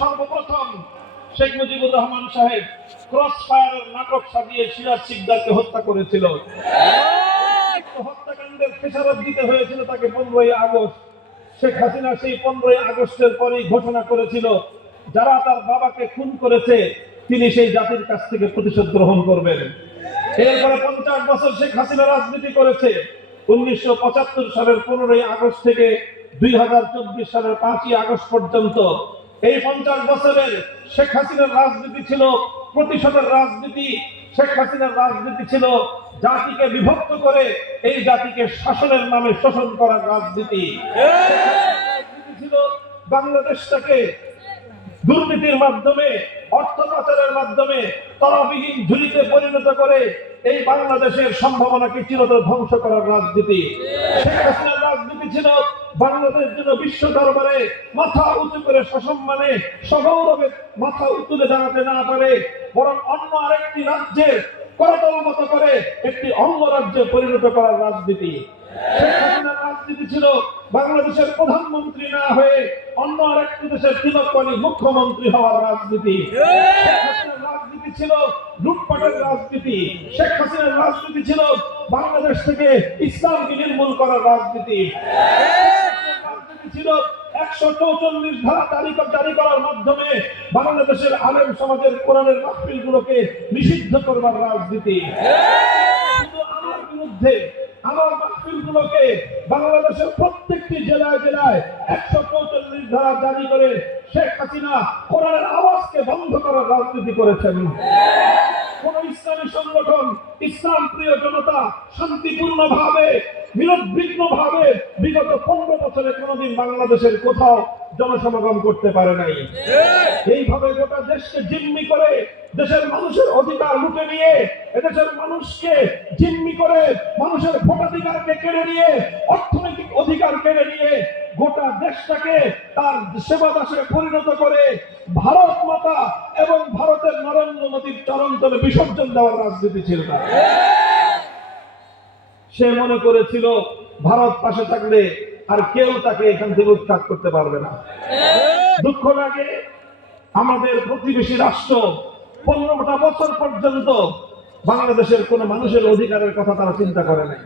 সর্বপ্রথম শেখ মুজিবুর রহমান সাহেব ক্রস ফায়ারের নাটক সাজিয়ে সিরাজ সিকদারকে হত্যা করেছিল। হত্যাকাণ্ডের খেসারত দিতে হয়েছিল তাকে পনেরোই আগস্ট। শেখ হাসিনা সেই পনেরোই আগস্টের পরেই ঘোষণা করেছিল যারা তার বাবাকে খুন করেছে তিনি সেই জাতির কাছ থেকে প্রতিশোধ গ্রহণ করবেন। এরপরে পঞ্চাশ বছর শেখ হাসিনা রাজনীতি করেছে। উনিশশো পঁচাত্তর সালের পনেরোই আগস্ট থেকে দুই হাজার চব্বিশ সালের পাঁচই আগস্ট পর্যন্ত এই পঞ্চাশ বছরের শেখ হাসিনার রাজনীতি ছিল প্রতিশোধের রাজনীতি। শেখ হাসিনার রাজনীতি ছিল জাতিকে বিভক্ত করে এই জাতিকে শাসনের নামে শোষণ করার রাজনীতি। রাজনীতি ছিল বাংলাদেশটাকে দুর্নীতির মাধ্যমে, অর্থ পাচারের মাধ্যমে তলাবিহীন ঝুলিতে পরিণত করে এই বাংলাদেশের সম্ভাবনাকে চিরতর ধ্বংস করার রাজনীতি। রাজনীতি ছিল বাংলাদেশ যেন বিশ্ব দরবারে মাথা উঁচু করে সসম্মানে সগৌরবে মাথা তুলে দাঁড়াতে না পারে, বরং অন্য আরেকটি রাজ্যের করতল মতো করে একটি অঙ্গরাজ্যে পরিণত করার রাজনীতি। রাজনীতি ছিল। বাংলাদেশের প্রধানমন্ত্রী না হয়ে অন্য আরেকটি দেশের মুখ্যমন্ত্রী হওয়ার রাজনীতি। ছিল লুটপাটের রাজনীতি। শেখ হাসিনার রাজনীতি ছিল বাংলাদেশ থেকে একশো করার মাধ্যমে বাংলাদেশের আলেম সমাজের কোরআনের মাহফিল গুলোকে নিষিদ্ধ করবার রাজনীতি। আমার বিরুদ্ধে আমার মাহফিল গুলোকে বাংলাদেশের প্রত্যেকটি জেলায় জেলায় একশো চৌচল্লিশ ধারা জারি করে শেখ হাসিনা কোরআনের আওয়াজকে বন্ধ করার রাজনীতি করেছেন। কোন ইসলামী সংগঠন ইসলাম প্রিয় জনতা শান্তিপূর্ণ ভাবে নিরুদ্বিগ্ন ভাবে বিগত পনেরো বছরে কোনোদিন বাংলাদেশের কোথাও জনসমাগম করতে পারে নাই। এইভাবে গোটা দেশকে জিম্মি করে দেশের মানুষের অধিকার লুটে নিয়ে এদেশের মানুষকে জিম্মি করে মানুষের ভোটাধিকারকে কেড়ে নিয়ে, অর্থনৈতিক অধিকার কেড়ে নিয়ে গোটা দেশটাকে তার সেবা দাসে পরিণত করে ভারত মাতা এবং ভারতের নরেন্দ্র মোদীর চরণতলে বিসর্জন দেওয়ার রাজনীতি ছিল তার। সে মনে করেছিল, ভারত পাশে থাকলে আর কেউ তাকে এখান থেকে উৎখাত করতে পারবে না। দুঃখ লাগে, আমাদের প্রতিবেশী রাষ্ট্র পনেরোটা বছর পর্যন্ত বাংলাদেশের কোন মানুষের অধিকারের কথা তারা চিন্তা করে নাই।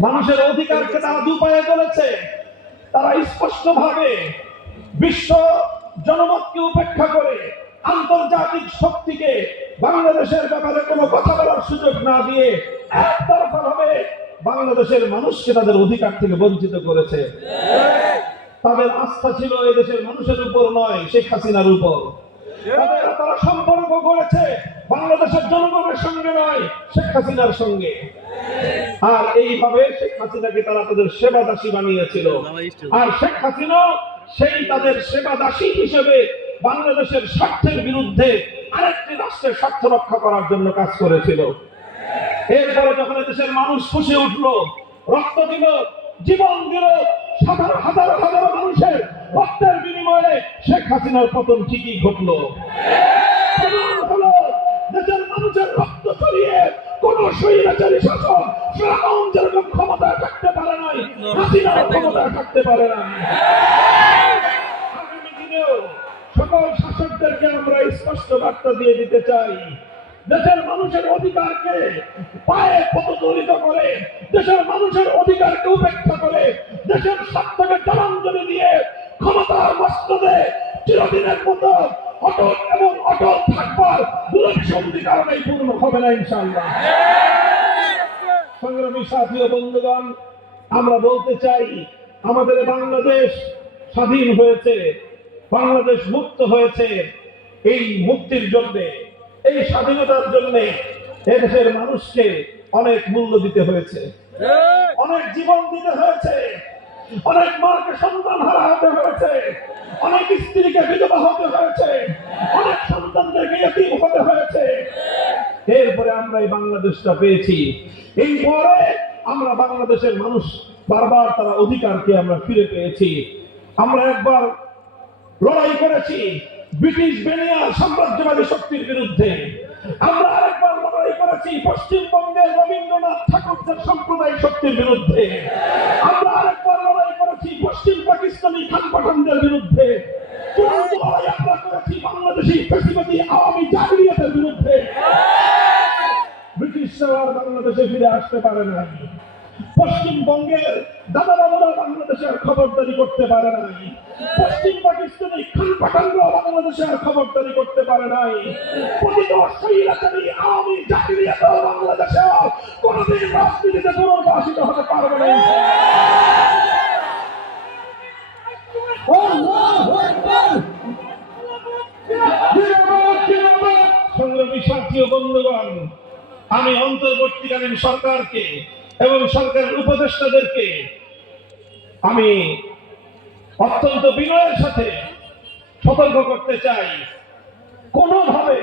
মানুষের অধিকারকে তারা দুপায়ে চলেছে তারা স্পষ্ট ভাবে বিশ্ব জনমতকে উপেক্ষা করে আন্তর্জাতিক শক্তিকে বাংলাদেশের ব্যাপারে কোনো কথা বলার সুযোগ না দিয়ে একতরফা ভাবে বাংলাদেশের মানুষকে তাদের অধিকার থেকে বঞ্চিত করেছে। তাদের আস্থা ছিল এদেশের মানুষের উপর নয়, শেখ হাসিনার উপর। তারা সম্পর্ক করেছে বাংলাদেশের জনগণের সঙ্গে নয়, শেখ হাসিনার সঙ্গে। আর এইভাবে শেখ হাসিনাকে তারা তাদের সেবা দাসী বানিয়েছিল। আর শেখ হাসিনা সেই তাদের সেবা দাসী হিসেবে বাংলাদেশের স্বার্থের বিরুদ্ধে আরেকটি রাষ্ট্রের স্বার্থ রক্ষা করার জন্য কাজ করেছিল। এরপরে যখন দেশের মানুষ ফুসে উঠল, রক্ত দিল, জীবন দিল সাধারণ হাজার হাজার মানুষের রক্তের বিনিময়ে শেখ হাসিনার পতন ঠিকই ঘটলো। দেশের মানুষের রক্ত ছড়িয়ে কোন স্বৈরাচারী যেরকম ক্ষমতায় থাকতে পারে নাই, হাসিনার ক্ষমতায় থাকতে পারে না সকল শাসকদেরকে আমরা স্পষ্ট বার্তা দিয়ে দিতে চাই দেশের মানুষের অধিকারকে পায়ে পদদলিত করে, দেশের মানুষের অধিকারকে উপেক্ষা করে, দেশের স্বার্থকে জলাঞ্জলি দিয়ে ক্ষমতার মস্তদে চিরদিনের মতো অটল এবং অটল থাকবার দূরভিসন্ধি কারণেই পূর্ণ হবে না ইনশাআল্লাহ। সংগ্রামী সাথী ও বন্ধুগণ, আমরা বলতে চাই, আমাদের বাংলাদেশ স্বাধীন হয়েছে, বাংলাদেশ মুক্ত হয়েছে, এই মুক্তির জন্য এই স্বাধীনতার জন্য এদেশের মানুষকে অনেক মূল্য দিতে হয়েছে। অনেক জীবন দিতে হয়েছে। অনেক মাকে সন্তান হারা হতে হয়েছে। অনেক স্ত্রীকে বিধবা হতে হয়েছে। অনেক সন্তানদেরকে এতিম হতে হয়েছে। এরপরে আমরা এই বাংলাদেশটা পেয়েছি। এই পরে আমরা বাংলাদেশের মানুষ বারবার তারা অধিকারকে আমরা ফিরে পেয়েছি। আমরা একবার লড়াই করেছি। ব্রিটিশ বেনিয়ার সাম্রাজ্যবাদী শক্তির বিরুদ্ধে আমরা আরেকবার লড়াই করেছি পশ্চিমবঙ্গের রবীন্দ্রনাথ ঠাকুরদের সাম্প্রদায়িক শক্তির বিরুদ্ধে। আমরা আরেকবার লড়াই করেছি পশ্চিম পাকিস্তানি খান পাঠানদের বিরুদ্ধে। আমরা করেছি বাংলাদেশি ফ্যাসিবাদী আওয়ামী জাতীয়তার বিরুদ্ধে। ব্রিটিশরা আর বাংলাদেশে ফিরে আসতে পারে না পশ্চিমবঙ্গের দাদা বাবুরা বাংলাদেশে আর খবরদারি করতে পারে নাই। পশ্চিম পাকিস্তানি খান পাঠানরা বাংলাদেশে আর খবরদারি করতে পারে নাই। পতিত স্বৈরাচারী আওয়ামী জাতীয়তা বাংলাদেশে আর কোনোদিন রাজনীতিতে পুনর্বাসিত হতে পারবে না। সংগ্রামী সাথী বন্ধুগণ, আমি অন্তর্বর্তীকালীন সরকারকে এবং সরকারের উপদেষ্টাদেরকে আমি অত্যন্ত বিনয়ের সাথে সতর্ক করতে চাই। কোনোভাবে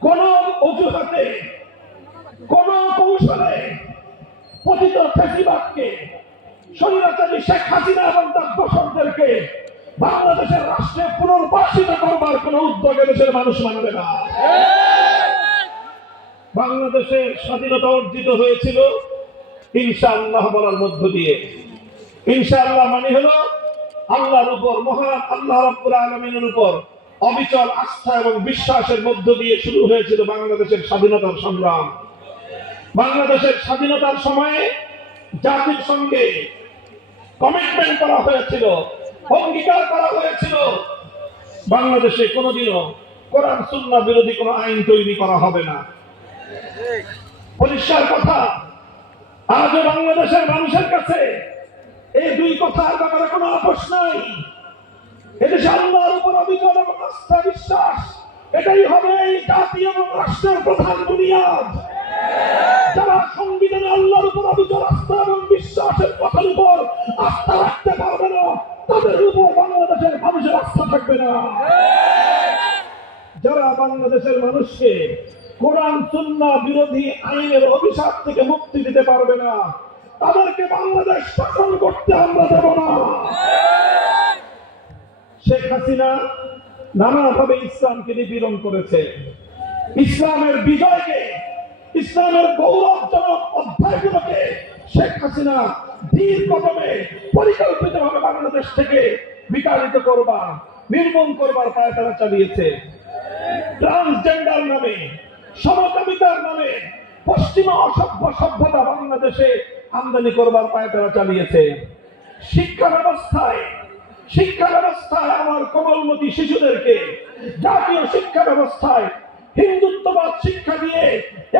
কোন অজুহাতে কোন কৌশলে পতিত ফেসিবাদকে স্বৈরাচারী শেখ হাসিনা এবং তার দোষকদেরকে বাংলাদেশের রাষ্ট্রে পুনর্বাসিত করবার কোন উদ্যোগে দেশের মানুষ মানবে না। বাংলাদেশের স্বাধীনতা অর্জিত হয়েছিল। ইনশাআল্লাহ বলার মধ্য দিয়ে। ইনশাআল্লাহ মানে হলো আল্লাহর উপর, মহান আল্লাহ রাব্বুল আলামিনের উপর অবিচল আস্থা এবং বিশ্বাসের মধ্য দিয়ে শুরু হয়েছিল বাংলাদেশের স্বাধীনতার সংগ্রাম। বাংলাদেশের স্বাধীনতার সময়ে জাতির সঙ্গে কমিটমেন্ট করা হয়েছিল, অঙ্গীকার করা হয়েছিল। বাংলাদেশে কোনোদিনও কোরআন, সুন্নাহ বিরোধী কোনো আইন তৈরি করা হবে না। পরিষ্কার কথা আজও বাংলাদেশের মানুষের কাছে এই দুই কথার ব্যাপারে কোনো আপোষ নাই। আল্লাহর উপর বিশ্বাস। এটাই হবে এই প্রধান যারা আল্লাহর উপর এবং বিশ্বাসের কথার উপর রাখতে পারবে না, তাদের উপর থাকবে না। যারা বাংলাদেশের মানুষকে কোরআন সুন্না বিরোধী আইনের অভিশাপ থেকে মুক্তি দিতে পারবে না। তাদেরকে বাংলাদেশ শাসন করতে আমরা দেব না। শেখ হাসিনা নানাভাবে ইসলামকে নিপীড়ন করেছে। ইসলামের বিজয়কে, ইসলামের গৌরবজনক অধ্যায়গুলোকে শেখ হাসিনা ধীর পরিকল্পিতভাবে বাংলাদেশ থেকে বিতাড়িত করবার, নির্মূল করবার পায় তারা চালিয়েছে। ট্রান্সজেন্ডার নামে সমকামিতার নামে পশ্চিমা অসভ্য সভ্যতা বাংলাদেশে আমদানি করবার পায় তারা চালিয়েছে। শিক্ষা ব্যবস্থায় শিক্ষা ব্যবস্থায় আমার কোমলমতি শিশুদেরকে জাতীয় শিক্ষা ব্যবস্থায় হিন্দুত্ববাদ শিক্ষা দিয়ে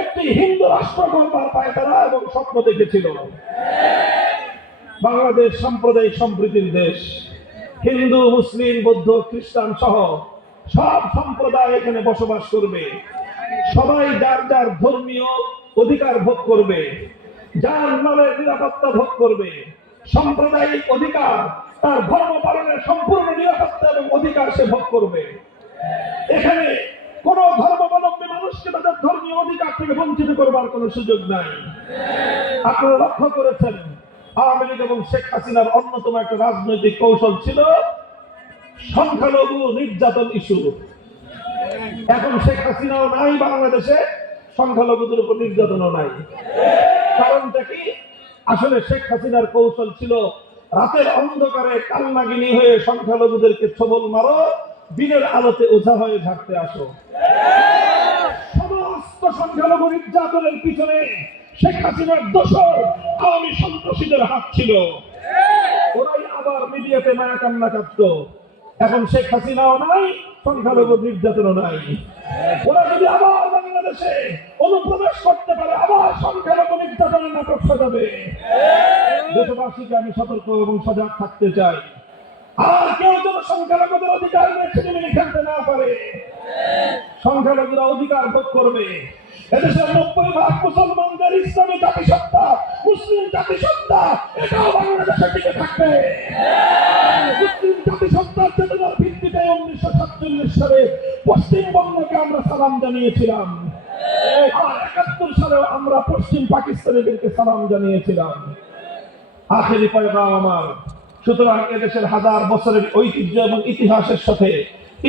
একটি হিন্দু রাষ্ট্র করবার পায় তারা এবং স্বপ্ন দেখেছিল। বাংলাদেশ সাম্প্রদায়িক সম্প্রীতির দেশ। হিন্দু, মুসলিম, বৌদ্ধ, খ্রিস্টান সহ সব সম্প্রদায় এখানে বসবাস করবে। সবাই যার যার ধর্মীয় অধিকার ভোগ করবে, যার মালের নিরাপত্তা ভোগ করবে, সাম্প্রদায়িক অধিকার, তার ধর্ম পালনের সম্পূর্ণ নিরাপত্তা এবং অধিকার সে ভোগ করবে। এখানে কোন ধর্মাবলম্বী মানুষকে তাদের ধর্মীয় অধিকার থেকে বঞ্চিত করবার কোনো সুযোগ নাই। আপনারা লক্ষ্য করেছেন, আওয়ামী লীগ এবং শেখ হাসিনার অন্যতম একটা রাজনৈতিক কৌশল ছিল সংখ্যালঘু নির্যাতন ইস্যু। এখন শেখ হাসিনাও নাই বাংলাদেশে, সংখ্যালঘুদের উপর নির্যাতনও নাই। কারণটা কি? আসলে শেখ হাসিনার কৌশল ছিল রাতের অন্ধকারে কান্নাগিনী হয়ে সংখ্যালঘুদেরকে ছবল মারো, দিনের আলোতে ওঝা হয়ে ঝাড়তে আসো। সমস্ত সংখ্যালঘু নির্যাতনের পিছনে শেখ হাসিনার দোষর আওয়ামী সন্ত্রাসীদের হাত ছিল। ওরাই আবার মিডিয়াতে মায়া কান্না কাঁদত এখন শেখ হাসিনাও নাই, সংখ্যালঘু নির্যাতনও নাই। ওরা যদি আবার বাংলাদেশে অনুপ্রবেশ করতে পারে, আবার সংখ্যালঘু নির্যাতনের নাটক সাজাবে। দেশবাসীকে আমি সতর্ক এবং সজাগ থাকতে চাই। আর কেউ যেন সংখ্যালঘুদের অধিকার নিয়ে ছিনিমিনি খেলতে না পারে, সংখ্যালঘুরা অধিকার ভোগ করবে। এদেশের নব্বই ভাগ মুসলমানদের ইসলামী জাতিসত্তা, মুসলিম জাতিসত্তা, এটাও বাংলাদেশে টিকে থাকবে। মুসলিম জাতিসত্তার চেতনার ভিত্তিতে উনিশশো সাতচল্লিশ সালে পশ্চিমবঙ্গকে আমরা সালাম জানিয়েছিলাম। একাত্তর সালে আমরা পশ্চিম পাকিস্তানিদেরকে সালাম জানিয়েছিলাম। আখেরি পয়গাম আমার। সুতরাং এদেশের হাজার বছরের ঐতিহ্য এবং ইতিহাসের সাথে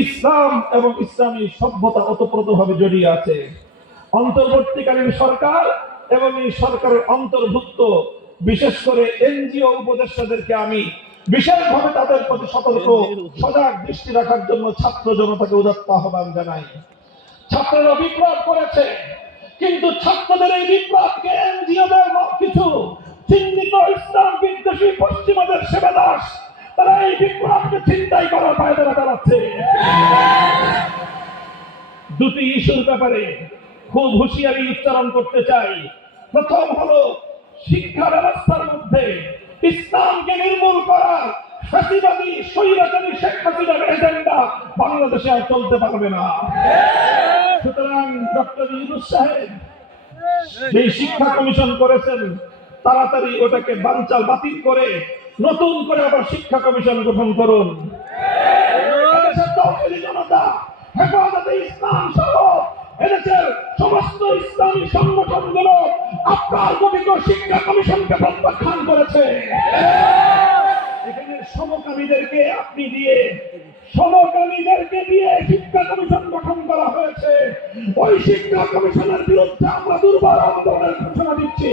ইসলাম এবং ইসলামী সভ্যতা ওতপ্রোতভাবে জড়িয়ে আছে। অন্তর্বর্তীকালীন সরকার এবং এই সরকারের অন্তর্ভুক্ত, বিশেষ করে এনজিও উপদেষ্টাদেরকে আমি বিশেষভাবে তাদের প্রতি সতর্ক সজাগ দৃষ্টি রাখার জন্য ছাত্র জনতাকে উদাত্ত আহ্বান জানাই। ছাত্ররা বিপ্লব করেছে কিন্তু ছাত্রদের এই বিপ্লবকে এনজিওদের কিছু চিহ্নিত ইসলাম বিদ্বেষী পশ্চিমাদের সেবাদাস তারা এই বিপ্লবকে চিন্তাই করার পায়দারা চালাচ্ছে দুটি ইস্যুর ব্যাপারে খুব হুঁশিয়ারি উচ্চারণ করতে চাই। প্রথম হলো শিক্ষা ব্যবস্থার মধ্যে নির্মূল করা ফাঁসিবাদী স্বৈরাচারী শেখ হাসিনার এজেন্ডা বাংলাদেশে আর চলতে পারবে না। সুতরাং ডক্টর ইউনুস সাহেব এই শিক্ষা কমিশন করেছেন, তাড়াতাড়ি ওটাকে বানচাল বাতিল করে নতুন করে আবার শিক্ষা কমিশন গঠন করুন। জনতা, হেফাজতে ইসলাম সহ সমস্ত ইসলামী সংগঠনগুলো আপনার গঠিত শিক্ষা কমিশনকে প্রত্যাখ্যান করেছে। সমকামীদেরকে আপনি দিয়ে, সমকামীদেরকে দিয়ে শিক্ষা কমিশন গঠন করা হয়েছে। ওই শিক্ষা কমিশনের বিরুদ্ধে আমরা দুর্বার আন্দোলনের ঘোষণা দিচ্ছি।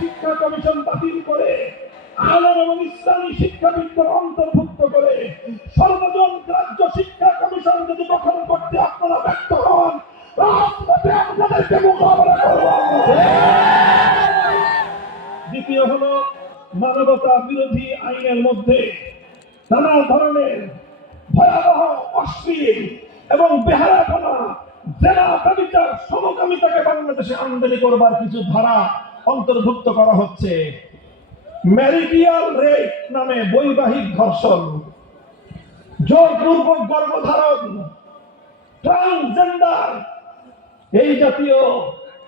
শিক্ষা কমিশন বাতিল করে, আলেম এবং ইসলামী শিক্ষাবিদদের অন্তর্ভুক্ত করে, সর্বজন রাজ্য শিক্ষা কমিশন যদি গঠন করতে আপনারা ব্যর্থ হন দ্বিতীয় হলো মানবতা বিরোধী আইনের মধ্যে নানা ধরনের ভয়াবহ, অশ্লীল এবং বেহারাপনা, জেলা ব্যবচার সমকামিতাকে বাংলাদেশে আমদানি করবার কিছু ধারা অন্তর্ভুক্ত করা হচ্ছে। ম্যারিটিয়াল রেপ নামে বৈবাহিক ধর্ষণ, জোরপূর্বক গর্ভধারণ, ট্রান্সজেন্ডার, এই জাতীয়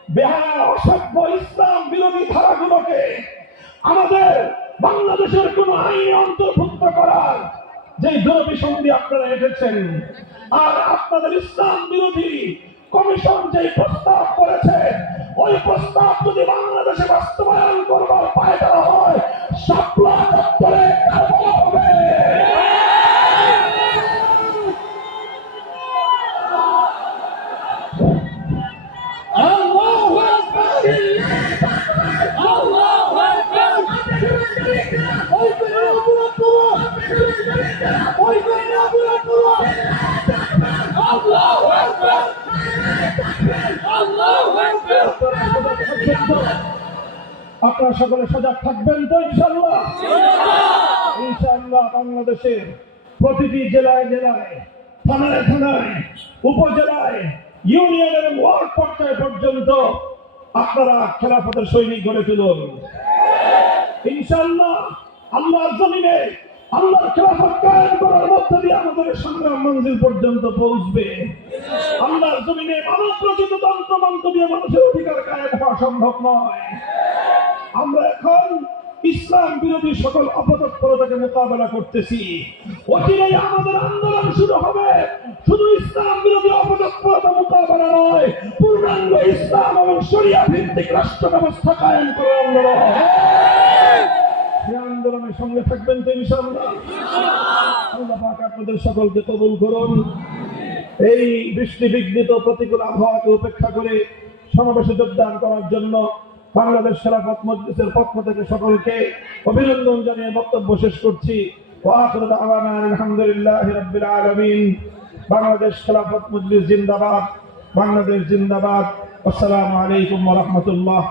বেহায়া অসভ্য ইসলাম বিরোধী ধারাগুলোকে আমাদের বাংলাদেশের কোন আইনে অন্তর্ভুক্ত করার যে বিরোধী সন্ধি আপনারা এসেছেন আর আপনাদের ইসলাম বিরোধী কমিশন যে প্রস্তাব করেছে, ওই প্রস্তাব যদি বাংলাদেশে বাস্তবায়ন করবার আপনারা সকলে সজাগ থাকবেন তো ইনশাল্লাহ ইনশাল্লাহ বাংলাদেশের প্রতিটি জেলায় জেলায়, থানায় থানায়, উপজেলায়, ইউনিয়নের ওয়ার্ড পর্যায় পর্যন্ত আপনারা খেলাফতের সৈনিক গড়ে তুলুন। ইনশাল্লাহ আল্লাহর জমিনে আল্লাহর খেলাফত কায়েম করার মধ্য দিয়ে আমাদের সংগ্রাম মঞ্জিল পর্যন্ত পৌঁছবে। আল্লাহর জমিনে মানব রচিত তন্ত্র মন্ত্র দিয়ে মানুষের অধিকার কায়েম হওয়া সম্ভব নয়। আমরা এখন ইসলাম বিরোধী সকল অপতৎপরতাকে মোকাবেলা করতেছি। অচিরেই আমাদের আন্দোলন শুরু হবে। শুধু ইসলাম বিরোধী অপতৎপরতা মোকাবেলা নয়, পূর্ণাঙ্গ ইসলাম এবং শরিয়া ভিত্তিক রাষ্ট্র ব্যবস্থা কায়েম করার আন্দোলন আন্দোলনের সঙ্গে থাকবেন তো ইনশাআল্লাহ। আপনাদের সকলকে কবুল করুন। এই বৃষ্টি বিঘ্নিত প্রতিকূল আবহাওয়াকে উপেক্ষা করে সমাবেশে যোগদান করার জন্য বাংলাদেশ খেলাফত মজলিসের পক্ষ থেকে সকলকে অভিনন্দন জানিয়ে বক্তব্য শেষ করছি। আলহামদুলিল্লাহি রাব্বিল আলামিন। বাংলাদেশ খেলাফত মজলিস জিন্দাবাদ। বাংলাদেশ জিন্দাবাদ। আসসালামু আলাইকুম রাহমাতুল্লাহ।